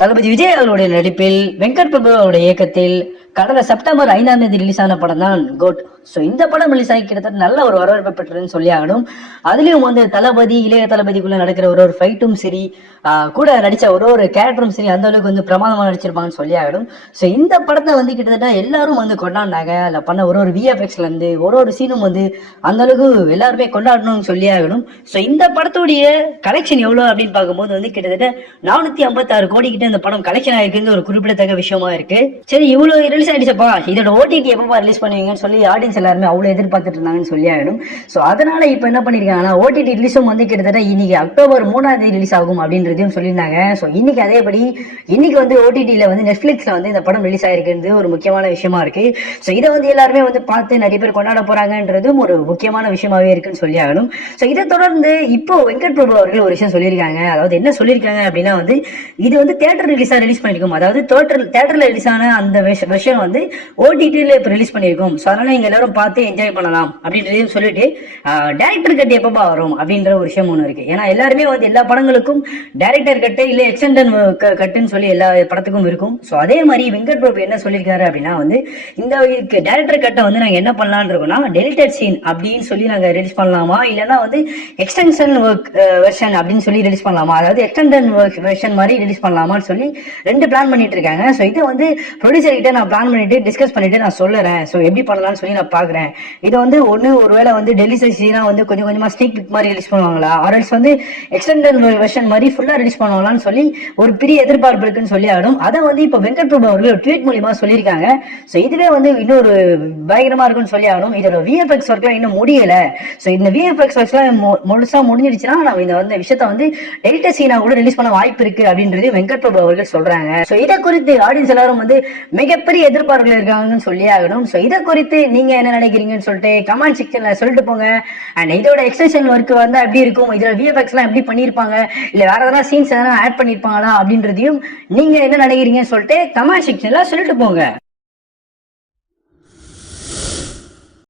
தளபதி விஜய் அவர்களுடைய நடிப்பில் வெங்கட் பிரபு அவருடைய இயக்கத்தில் கடந்த செப்டம்பர் 5ஆம் தேதி ரிலீஸ் ஆன படம் தான் கோட். ஸோ இந்த படம் ரிலீஸ் ஆகி கிட்டத்தட்ட நல்ல ஒரு வரவேற்பை பெற்றதுன்னு சொல்லி ஆகணும். அதுலயும் வந்து தளபதி இளைய தளபதிக்குள்ள நடக்கிற ஒரு ஃபைட்டும் சரி, கூட நடிச்ச ஒரு கேரக்டரும் சரி, அந்த அளவுக்கு வந்து பிரமாதமா நடிச்சிருப்பாங்கன்னு சொல்லி ஆகணும். ஸோ இந்த படத்தை வந்து கிட்டத்தட்ட எல்லாரும் வந்து கொண்டாடினாங்க. அதில் பண்ண ஒரு விஎஃப்எக்ஸ்ல இருந்து ஒரு சீனும் வந்து அந்த அளவுக்கு எல்லாருமே கொண்டாடணும்னு சொல்லி ஆகணும். ஸோ இந்த படத்துடைய கலெக்ஷன் எவ்வளவு அப்படின்னு பார்க்கும்போது வந்து கிட்டத்தட்ட 456 கோடி கிட்ட இந்த படம் கலெக்ஷன் ஆயிருக்குன்னு ஒரு குறிப்பிடத்தக்க விஷயமா இருக்கு. சரி, இவ்வளவு ரிலீஸ் ஆயிடுச்சப்பா, இதோட ஓடிடி எப்பப்பா ரிலீஸ் பண்ணுவீங்கன்னு சொல்லி ஆடியன்ஸ் எல்லாருமே அவ்வளவு எதிர்பார்த்துட்டு இருந்தாங்கன்னு சொல்லி ஆயிடும். ஸோ அதனால இப்ப என்ன பண்ணிருக்காங்கன்னா ஓடிடி ரிலீஸும் வந்து கிட்டத்தட்ட இன்னைக்கு அக்டோபர் 3ஆம் தேதி ரிலீஸ் ஆகும் அப்படின்றதையும் சொல்லியிருந்தாங்க. ஸோ இன்னைக்கு அதேபடி இன்னைக்கு வந்து ஓடிடியில வந்து நெட்ஃபிளிக்ஸ்ல வந்து இந்த படம் ரிலீஸ் ஆயிருக்கிறது ஒரு முக்கியமான விஷயமா இருக்கு. ஸோ இதை வந்து எல்லாருமே வந்து பார்த்து நிறைய பேர் கொண்டாட போறாங்கன்றதும் ஒரு முக்கியமான விஷயமாவே இருக்குன்னு சொல்லி ஆகணும். ஸோ இதை தொடர்ந்து இப்போ வெங்கட் பிரபு அவர்கள் ஒரு விஷயம் சொல்லியிருக்காங்க. அதாவது என்ன சொல்லியிருக்காங்க அப்படின்னா வந்து இது வந்து தியேட்டர் ரிலீஸா ரிலீஸ் பண்ணிருக்கும். அதாவது தியேட்டர்ல ரிலீஸ் ஆன அந்த விஷயம் வந்து ஓடிடியில இப்போ ரிலீஸ் பண்ணியிருக்கோம். ஸோ அதனால நீங்க எல்லாரும் பார்த்து என்ஜாய் பண்ணலாம் அப்படின்றதையும் சொல்லிட்டு டைரக்டர் கட் எப்பப்பா வரும் அப்படின்ற ஒரு விஷயம் ஒன்று இருக்கு. ஏன்னா எல்லாருமே வந்து எல்லா படங்களுக்கும் டைரக்டர் கட்டு இல்லை எக்ஸ்டெண்டட் கட்டுன்னு சொல்லி எல்லா படத்துக்கும் இருக்கும். ஸோ அதே மாதிரி வெங்கட் பிரபு என்ன சொல்லியிருக்காரு அப்படின்னா வந்து இந்த டைரக்டர் கட்டை வந்து நாங்கள் என்ன பண்ணலாம்னு இருக்கோம்னா டெலிட்டட் சீன் அப்படின்னு சொல்லி நாங்கள் ரிலீஸ் பண்ணலாமா, இல்லைன்னா வந்து எக்ஸ்டென்ஷன் வெர்ஷன் அப்படின்னு சொல்லி ரிலீஸ் பண்ணலாமா, அதாவது எக்ஸ்டெண்டட் வெர்ஷன் மாதிரி ரிலீஸ் பண்ணலாமான்னு சொல்லி ரெண்டு பிளான் பண்ணிட்டு இருக்காங்க. ஸோ இதை வந்து ப்ரொடியூசர் கிட்ட நான் பிளான் பண்ணிட்டு டிஸ்கஸ் பண்ணிட்டு நான் சொல்லுறேன். ஸோ எப்படி பண்ணலாம்னு சொல்லி நான் பாக்குறேன். இதை வந்து ஒருவேளை வந்து டெலிட்டட் சீனா வந்து கொஞ்சம் கொஞ்சமா ஸ்னீக் பிக் மாதிரி ரிலீஸ் பண்ணுவாங்களா, ஆர்எல்ஸ் வந்து எக்ஸ்டெண்டட் வெர்ஷன் மாதிரி ஃபுல்லா ரிலீஸ் பண்ணுவாங்களான்னு சொல்லி ஒரு பெரிய எதிர்பார்ப்பு இருக்குன்னு சொல்லி ஆடும். அதை வந்து இப்போ வெங்கட் பிரபு அவர்கள் ஒரு ட்வீட் மூலியமா சொல்லியிருக்காங்க. ஸோ இதுவே வந்து இன்னொரு பயங்கரமா இருக்குன்னு சொல்லி ஆடும். இதோட விஎஃப்எக்ஸ் ஒர்க்லாம் இன்னும் முடியல. ஸோ இந்த விஎஃப்எக்ஸ் ஒர்க்ஸ்லாம் முழுசா முடிஞ்சிருச்சுன்னா நம்ம இந்த விஷயத்த வந்து டெலிட்டட் சீனா கூட ரிலீஸ் பண்ண வாய்ப்பு இருக்கு அப்படின்றது வெங்கட் பிரபு அவர்கள் சொல்றாங்க. ஸோ இதை குறித்து ஆடியன்ஸ் எல்லாரும் வந்து மிகப்பெரிய எதிர்பார்ப்புகள் இருக்காங்கன்னு சொல்லி ஆகணும். ஸோ இதை குறித்து நீங்க என்ன நினைக்கிறீங்கன்னு சொல்லிட்டு கமெண்ட் செக்ஷன்ல சொல்லிட்டு போங்க. அண்ட் இதோட எக்ஸ்டென்ஷன் ஒர்க் வந்து எப்படி இருக்கும், இதோட விஎஃப்எக்ஸ் எல்லாம் எப்படி பண்ணிருப்பாங்க, இல்ல வேற ஏதாவது சீன்ஸ் எதனா ஆட் பண்ணிருப்பாங்களா அப்படின்றதையும் நீங்க என்ன நினைக்கிறீங்கன்னு சொல்லிட்டு கமெண்ட் செக்ஷன்ல சொல்லிட்டு போங்க.